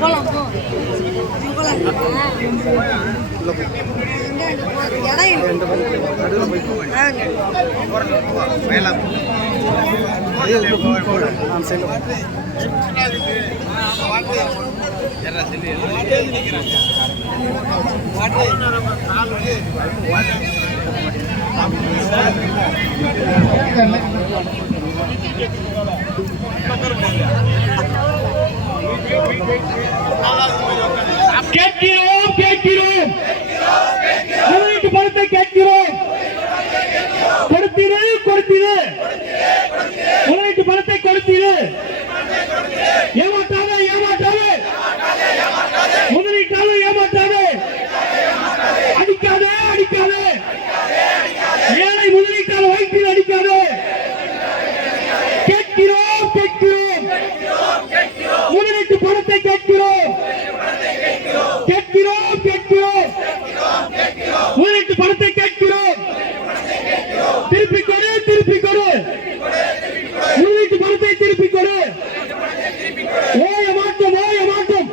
போலாம் போ போலாம் கேட்கிறோம் கேட்கிறோம் முதலீட்டு பணத்தை கேட்கிறோம். கொடுத்திரு கொடுத்திரு முதலீட்டு பணத்தை கொடுத்திரு. ஏமாற்றாத ஏமாற்றாத முதலீட்டாளர் ஏமாற்றாத. அடிக்காதே அடிக்காதே ஏழை முதலீட்டாளர் வயிற்றில் அடிக்காதே. கேட்கிறோம் கேட்கிறோம் முதலீட்டு பணத்தை கேட்கிறோம். கேட்கிறோம் கேட்கிறோம் முதலீட்டு பணத்தை கேட்கிறோம். திருப்பி கொடு திருப்பி கொடு முதலீட்டு பணத்தை திருப்பி கொடு. ஓய மாட்டோம் ஓய மாட்டோம்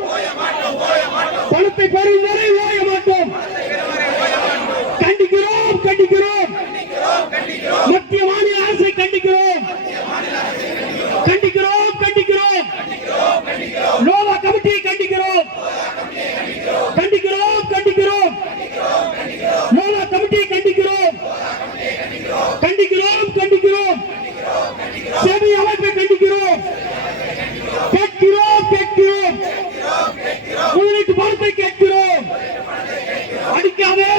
பணத்தை பெறும் வரை ஓய மாட்டோம். கண்டிக்கிறோம் கண்டிக்கிறோம் மத்திய மாநில அரசை கண்டிக்கிறோம் கண்டிக்கிறோம் கண்டிக்கிறோம். லோவா கமிட்டியை கண்டிக்கிறோம் கண்டிக்கிறோம் கண்டிக்கிறோம். லோவா கமிட்டியை கண்டிக்கிறோம் கண்டிக்கிறோம் கண்டிக்கிறோம். செவி அமைப்பை கண்டிக்கிறோம். கேட்கிறோம் கேட்கிறோம் முதலீட்டு பணத்தை கேட்கிறோம். அடிக்காதே